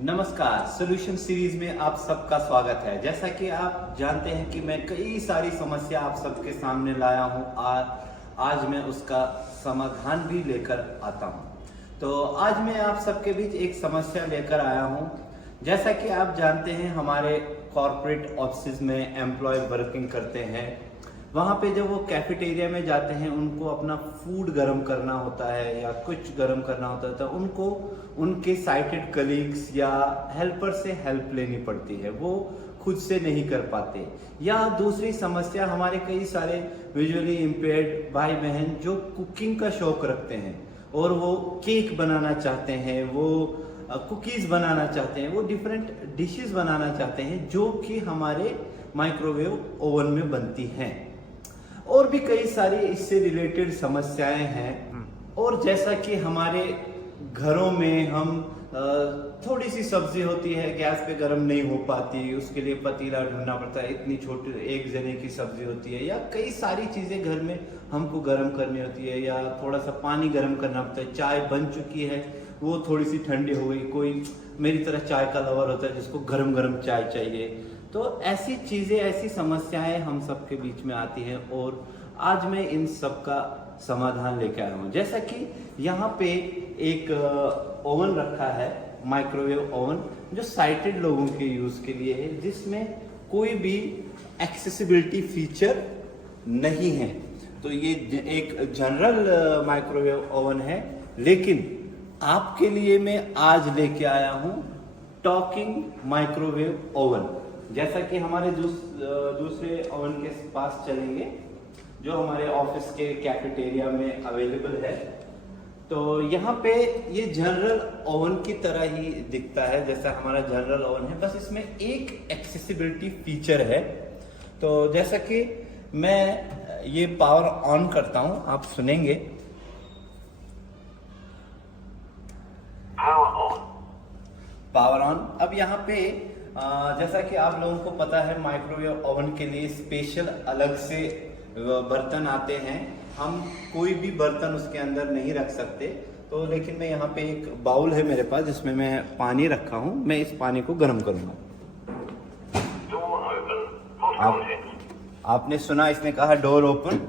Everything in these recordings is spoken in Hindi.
नमस्कार। सोल्यूशन सीरीज में आप सबका स्वागत है। जैसा कि आप जानते हैं कि मैं कई सारी समस्या आप सबके सामने लाया हूं। आज मैं उसका समाधान भी लेकर आता हूं। तो आज मैं आप सबके बीच एक समस्या लेकर आया हूं। जैसा कि आप जानते हैं हमारे कॉर्पोरेट ऑफिस में एम्प्लॉय वर्किंग करते हैं। वहाँ पे जब वो कैफेटेरिया में जाते हैं उनको अपना फूड गर्म करना होता है या कुछ गर्म करना होता है तो उनको उनके साइटेड कलीग्स या हेल्पर से हेल्प लेनी पड़ती है, वो खुद से नहीं कर पाते। या दूसरी समस्या, हमारे कई सारे विजुअली इम्पेयर्ड भाई बहन जो कुकिंग का शौक रखते हैं और वो केक बनाना चाहते हैं, वो कुकीज़ बनाना चाहते हैं, वो डिफरेंट डिशेस बनाना चाहते हैं जो कि हमारे माइक्रोवेव ओवन में बनती हैं। और भी कई सारी इससे रिलेटेड समस्याएं हैं। और जैसा कि हमारे घरों में हम थोड़ी सी सब्जी होती है, गैस पे गर्म नहीं हो पाती, उसके लिए पतीला ढूंढना पड़ता है, इतनी छोटी एक जने की सब्जी होती है, या कई सारी चीज़ें घर में हमको गर्म करनी होती है, या थोड़ा सा पानी गर्म करना पड़ता है। चाय बन चुकी है, वो थोड़ी सी ठंडी हो गई, कोई मेरी तरह चाय का लवर होता है जिसको गरम गरम चाय चाहिए। तो ऐसी चीज़ें, ऐसी समस्याएं हम सबके बीच में आती हैं और आज मैं इन सब का समाधान लेके आया हूँ। जैसा कि यहाँ पे एक ओवन रखा है, माइक्रोवेव ओवन, जो साइटेड लोगों के यूज़ के लिए है, जिसमें कोई भी एक्सेसिबिलिटी फीचर नहीं है। तो ये एक जनरल माइक्रोवेव ओवन है, लेकिन आपके लिए मैं आज लेके आया हूँ टॉकिंग माइक्रोवेव ओवन। जैसा कि हमारे दूसरे ओवन के पास चलेंगे जो हमारे ऑफिस के कैफेटेरिया में अवेलेबल है। तो यहाँ पे ये जनरल ओवन की तरह ही दिखता है जैसा हमारा जनरल ओवन है, बस इसमें एक एक्सेसिबिलिटी फीचर है। तो जैसा कि मैं ये पावर ऑन करता हूँ, आप सुनेंगे। Power on. अब यहाँ पे जैसा कि आप लोगों को पता है माइक्रोवेव ओवन के लिए स्पेशल अलग से बर्तन आते हैं। हम कोई भी बर्तन उसके अंदर नहीं रख सकते। तो लेकिन मैं यहाँ पे एक बाउल है मेरे पास जिसमें मैं पानी रखा हूँ, मैं इस पानी को गर्म करूँगा। आपने सुना, इसने कहा डोर ओपन।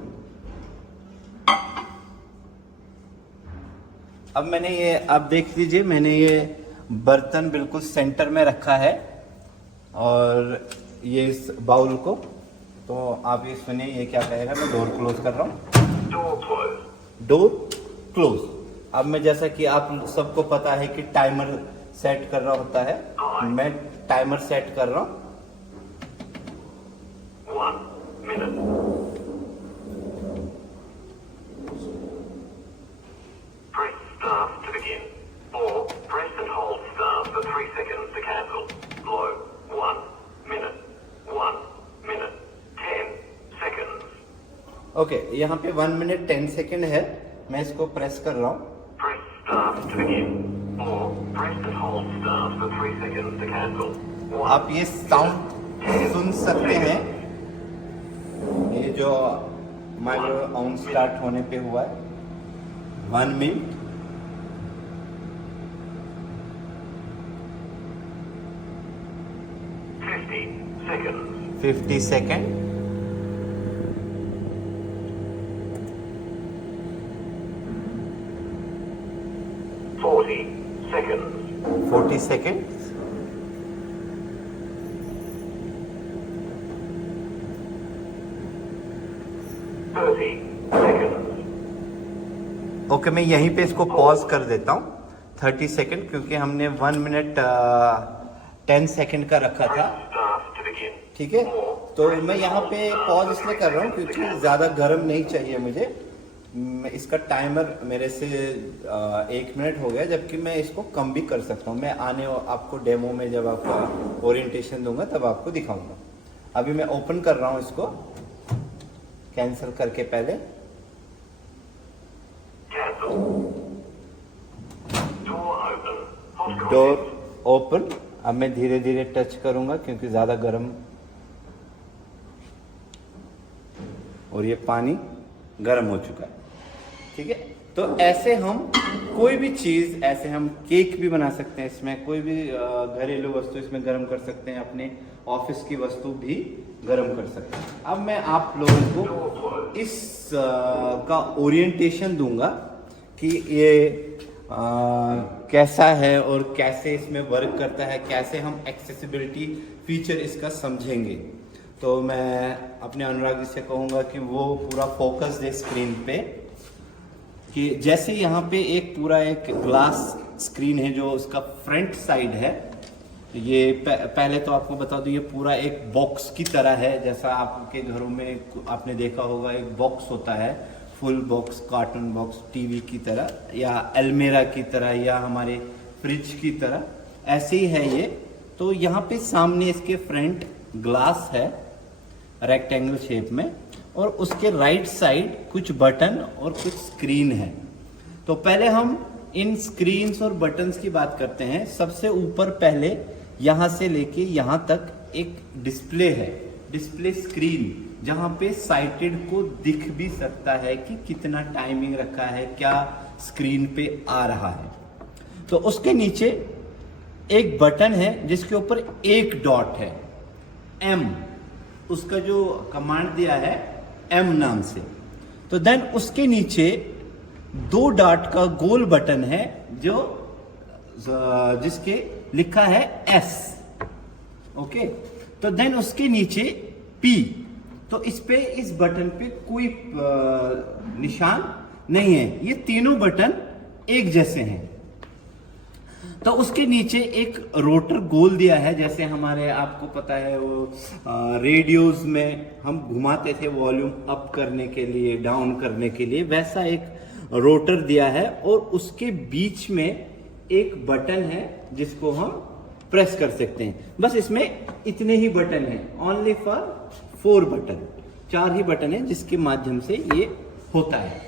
अब मैंने ये, आप देख लीजिए, मैंने ये बर्तन बिल्कुल सेंटर में रखा है और ये इस बाउल को। तो आप ये सुनिए ये क्या कहेगा। मैं डोर क्लोज कर रहा हूँ। Door close. अब मैं, जैसा कि आप सबको पता है कि टाइमर सेट कर रहा होता है, मैं टाइमर सेट कर रहा हूँ। 1 minute. Press start to begin, or press and hold start for 3 seconds to cancel. Blow 1 minute. 1 minute 10 seconds. Okay, यहाँ पे 1 मिनट 10 सेकेंड है। मैं इसको प्रेस कर रहा हूँ। Press start to begin, or press and hold start for 3 seconds to cancel. आप ये साउंड सुन सकते हैं, ये जो माइक्रोवेव ओवन स्टार्ट होने पे हुआ है। 1 minute 50 seconds. 50 second 40 seconds. 40 second 30 seconds. Okay, मैं यहीं पे इसको पॉज कर देता हूँ। 30 सेकेंड, क्योंकि हमने 1 मिनट 10 सेकेंड का रखा था। Start to begin. ठीक है, तो मैं यहाँ पे पॉज इसलिए कर रहा हूँ क्योंकि ज़्यादा गर्म नहीं चाहिए मुझे। इसका टाइमर मेरे से 1 मिनट हो गया, जबकि मैं इसको कम भी कर सकता हूँ। मैं आने आपको डेमो में जब आपका ओरिएंटेशन दूंगा तब आपको दिखाऊंगा। अभी मैं ओपन कर रहा हूँ इसको, कैंसिल करके पहले। Cancel. Door open. Hot door coffee. Open. अब मैं धीरे धीरे टच करूंगा क्योंकि ज़्यादा गर्म, और ये पानी गर्म हो चुका है। ठीक है, तो ऐसे हम कोई भी चीज़, ऐसे हम केक भी बना सकते हैं इसमें, कोई भी घरेलू वस्तु इसमें गर्म कर सकते हैं, अपने ऑफिस की वस्तु भी गर्म कर सकते हैं। अब मैं आप लोगों को इस का ओरिएंटेशन दूंगा कि ये कैसा है और कैसे इसमें वर्क करता है, कैसे हम एक्सेसिबिलिटी फीचर इसका समझेंगे। तो मैं अपने अनुराग जी से कहूँगा कि वो पूरा फोकस दे स्क्रीन पे, कि जैसे यहाँ पे एक पूरा एक ग्लास स्क्रीन है जो उसका फ्रंट साइड है। ये पहले तो आपको बता दूं, ये पूरा एक बॉक्स की तरह है, जैसा आपके घरों में आपने देखा होगा एक बॉक्स होता है, full box, cartoon box, TV की तरह या अलमीरा की तरह या हमारे फ्रिज की तरह, ऐसे ही है ये। तो यहाँ पे सामने इसके फ्रंट ग्लास है रेक्टेंगल शेप में, और उसके राइट साइड कुछ बटन और कुछ स्क्रीन है। तो पहले हम इन स्क्रीन्स और बटन्स की बात करते हैं। सबसे ऊपर पहले यहाँ से लेके यहाँ तक एक डिस्प्ले है, डिस्प्ले स्क्रीन, जहाँ पे साइटेड को दिख भी सकता है कि कितना टाइमिंग रखा है, क्या स्क्रीन पे आ रहा है। तो उसके नीचे एक बटन है जिसके ऊपर एक डॉट है, M, उसका जो कमांड दिया है M नाम से। तो देन उसके नीचे 2 डॉट का गोल बटन है जो जिसके लिखा है S, ओके। तो देन उसके नीचे P, तो इस बटन पे कोई निशान नहीं है, ये तीनों बटन एक जैसे हैं। तो उसके नीचे एक रोटर गोल दिया है, जैसे हमारे आपको पता है वो रेडियोज में हम घुमाते थे वॉल्यूम अप करने के लिए, डाउन करने के लिए, वैसा एक रोटर दिया है। और उसके बीच में एक बटन है जिसको हम प्रेस कर सकते हैं। बस इसमें इतने ही बटन हैं, only for 4 button, 4 he button है जिसके माध्यम से ये होता है।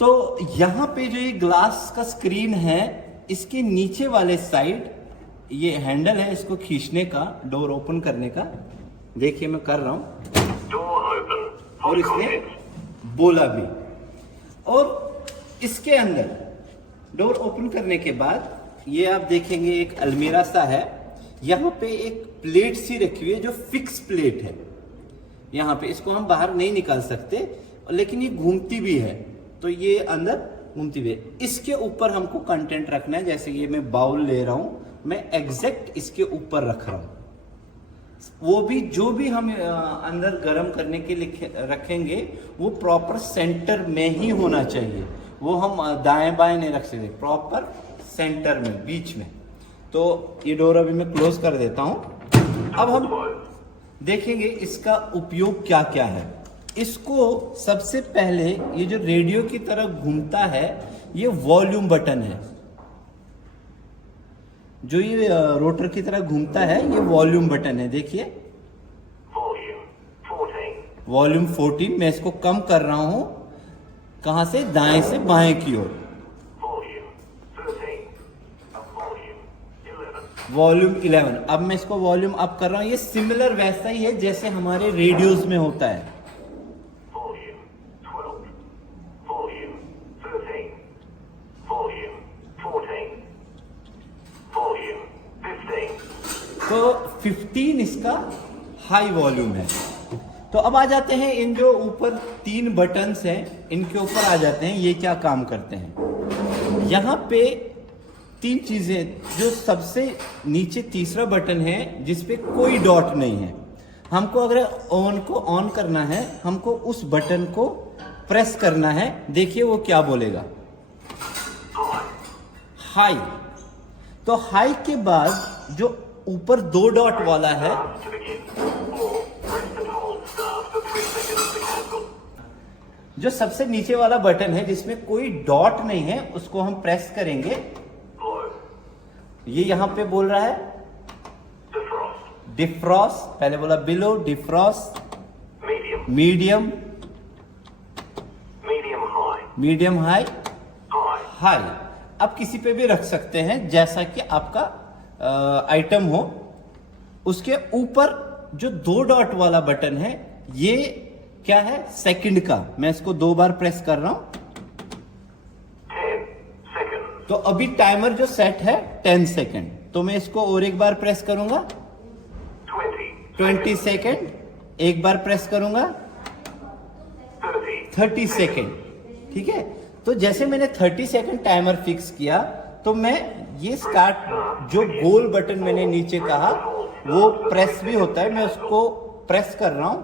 तो यहाँ पे जो ये ग्लास का स्क्रीन है, इसके नीचे वाले साइड ये हैंडल है इसको खींचने का, डोर ओपन करने का। देखिए मैं कर रहा हूं और इसने बोला भी। और इसके अंदर डोर ओपन करने के बाद ये आप देखेंगे एक अलमीरा सा है, यहाँ पे एक प्लेट सी रखी हुई है जो फिक्स प्लेट है। यहाँ पे इसको हम बाहर नहीं निकाल सकते, लेकिन ये घूमती भी है, तो ये अंदर घूमती हुई। इसके ऊपर हमको कंटेंट रखना है, जैसे ये मैं बाउल ले रहा हूं, मैं एग्जैक्ट इसके ऊपर रख रहा हूं। वो भी जो भी हम अंदर गर्म करने के लिए रखेंगे वो प्रॉपर सेंटर में ही होना चाहिए, वो हम दाएं बाएं नहीं रख सकते, प्रॉपर सेंटर में, बीच में। तो ये डोर अभी मैं क्लोज कर देता हूं। अब हम देखेंगे इसका उपयोग क्या क्या है। इसको सबसे पहले ये जो रेडियो की तरह घूमता है, ये वॉल्यूम बटन है। जो ये रोटर की तरह घूमता है, ये वॉल्यूम बटन है। देखिए वॉल्यूम 14, मैं इसको कम कर रहा हूं, कहां से, दाएं से बाएं की ओर। वॉल्यूम 11, अब मैं इसको वॉल्यूम अप कर रहा हूं। ये सिमिलर वैसा ही है जैसे हमारे रेडियोज में होता है। तो 15 इसका हाई वॉल्यूम है। तो अब आ जाते हैं इन जो ऊपर 3 बटन्स हैं, इनके ऊपर आ जाते हैं, ये क्या काम करते हैं। यहाँ पे 3 चीजें, जो सबसे नीचे तीसरा बटन है जिसपे कोई डॉट नहीं है, हमको अगर ऑन को ऑन करना है, हमको उस बटन को प्रेस करना है। देखिए वो क्या बोलेगा, हाई। तो हाई के बाद जो ऊपर 2 डॉट वाला है, जो सबसे नीचे वाला बटन है जिसमें कोई डॉट नहीं है, उसको हम प्रेस करेंगे। ये यहां पे बोल रहा है डिफ्रॉस्ट, पहले बोला below, defrost, medium, medium high, high. अब किसी पे भी रख सकते हैं जैसा कि आपका आइटम हो। उसके ऊपर जो 2 डॉट वाला बटन है, ये क्या है, सेकंड का। मैं इसको 2 बार प्रेस कर रहा हूं, तो अभी टाइमर जो सेट है 10 सेकंड, तो मैं इसको और एक बार प्रेस करूंगा 20 सेकंड, एक बार प्रेस करूंगा 30 सेकंड। ठीक है, तो जैसे मैंने 30 सेकंड टाइमर फिक्स किया तो मैं ये स्टार्ट जो गोल बटन मैंने नीचे कहा वो प्रेस भी होता है, मैं उसको प्रेस कर रहा हूं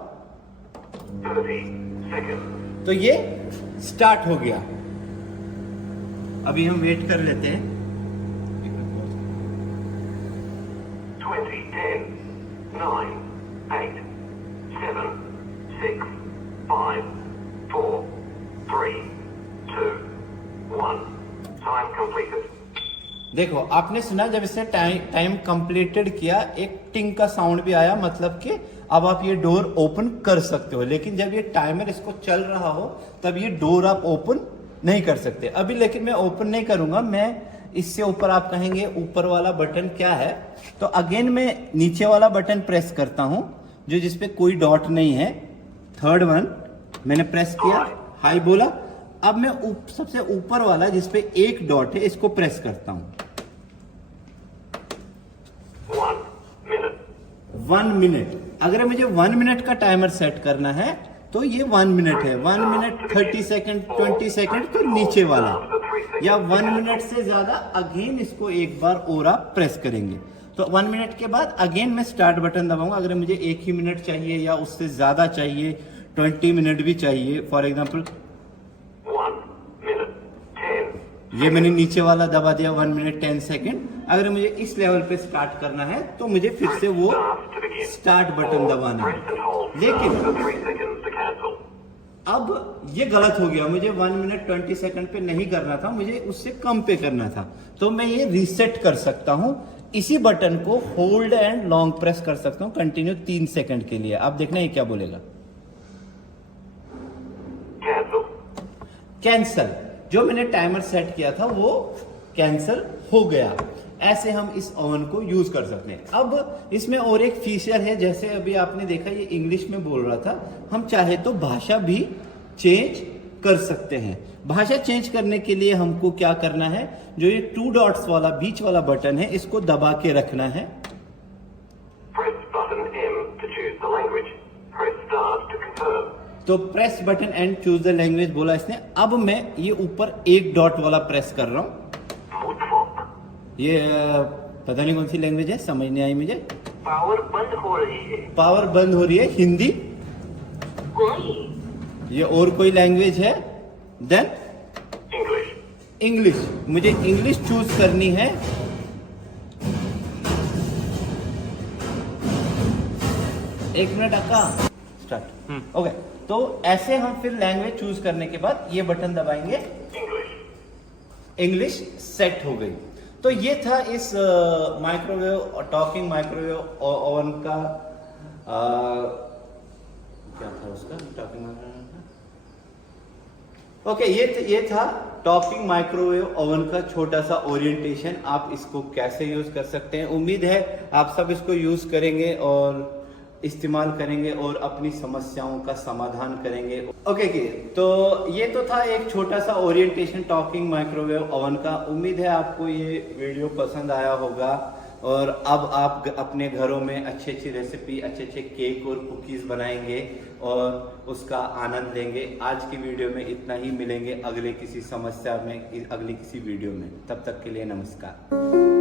तो ये स्टार्ट हो गया। अभी हम वेट कर लेते हैं। 20, 10, 9, 8, 7, 6, 5, 4, 3, 2, 1. Time completed. देखो आपने सुना जब इसने टाइम कंप्लीटेड किया एक टिंग का साउंड भी आया, मतलब कि अब आप ये डोर ओपन कर सकते हो। लेकिन जब ये टाइमर इसको चल रहा हो तब ये डोर आप ओपन नहीं कर सकते अभी। लेकिन मैं ओपन नहीं करूंगा, मैं इससे ऊपर, आप कहेंगे ऊपर वाला बटन क्या है, तो अगेन मैं नीचे वाला बटन प्रेस करता हूं जो जिसपे कोई डॉट नहीं है। थर्ड वन मैंने प्रेस किया, हाई बोला। अब मैं सबसे ऊपर वाला जिसपे एक डॉट है इसको प्रेस करता हूं। 1 मिनट। अगर मुझे 1 मिनट का टाइमर सेट करना है तो ये 1 मिनट है। 1 मिनट 30 सेकंड 20 सेकंड तो नीचे वाला, या 1 मिनट से ज्यादा अगेन इसको एक बार और आप प्रेस करेंगे तो 1 मिनट के बाद अगेन मैं स्टार्ट बटन दबाऊंगा। अगर मुझे 1 ही मिनट चाहिए या उससे ज्यादा चाहिए, 20 मिनट भी चाहिए फॉर एग्जाम्पल, ये मैंने नीचे वाला दबा दिया 1 मिनट 10 सेकंड। अगर मुझे इस लेवल पे स्टार्ट करना है तो मुझे फिर से वो स्टार्ट बटन दबाना है। लेकिन अब ये गलत हो गया, मुझे 1 मिनट 20 सेकंड पे नहीं करना था, मुझे उससे कम पे करना था। तो मैं ये रीसेट कर सकता हूं, इसी बटन को होल्ड एंड लॉन्ग प्रेस कर सकता हूं कंटिन्यू 3 सेकंड के लिए। आप देखना ये क्या बोलेगा, कैंसल। जो मैंने टाइमर सेट किया था वो कैंसल हो गया। ऐसे हम इस ओवन को यूज कर सकते हैं। अब इसमें और एक फीचर है, जैसे अभी आपने देखा ये इंग्लिश में बोल रहा था, हम चाहे तो भाषा भी चेंज कर सकते हैं। भाषा चेंज करने के लिए हमको क्या करना है, जो ये 2 डॉट्स वाला बीच वाला बटन है इसको दबा के रखना है। तो press button and choose the language बोला इसने। अब मैं ये ऊपर एक डॉट वाला प्रेस कर रहा हूं। ये पता नहीं कौन सी लैंग्वेज है, समझ नहीं आई मुझे। पावर बंद हो रही है। पावर बंद हो रही है, हिंदी ये और कोई लैंग्वेज है, देन इंग्लिश। मुझे इंग्लिश चूज करनी है। एक मिनट अक्का, स्टार्ट। ओके, तो ऐसे हम फिर लैंग्वेज चूज करने के बाद ये बटन दबाएंगे, इंग्लिश सेट हो गई। तो ये था इस माइक्रोवेव टॉकिंग माइक्रोवेव ओवन का क्या था उसका टॉकिंग ओके, ये था टॉकिंग माइक्रोवेव ओवन का छोटा सा ओरिएंटेशन। आप इसको कैसे यूज कर सकते हैं, उम्मीद है आप सब इसको यूज करेंगे और इस्तेमाल करेंगे और अपनी समस्याओं का समाधान करेंगे। ओके तो ये तो था एक छोटा सा ओरिएंटेशन टॉकिंग माइक्रोवेव ओवन का। उम्मीद है आपको ये वीडियो पसंद आया होगा और अब आप अपने घरों में अच्छी अच्छी रेसिपी, अच्छे अच्छे केक और कुकीज बनाएंगे और उसका आनंद लेंगे। आज की वीडियो में इतना ही, मिलेंगे अगले किसी समस्या में, अगले किसी वीडियो में। तब तक के लिए नमस्कार।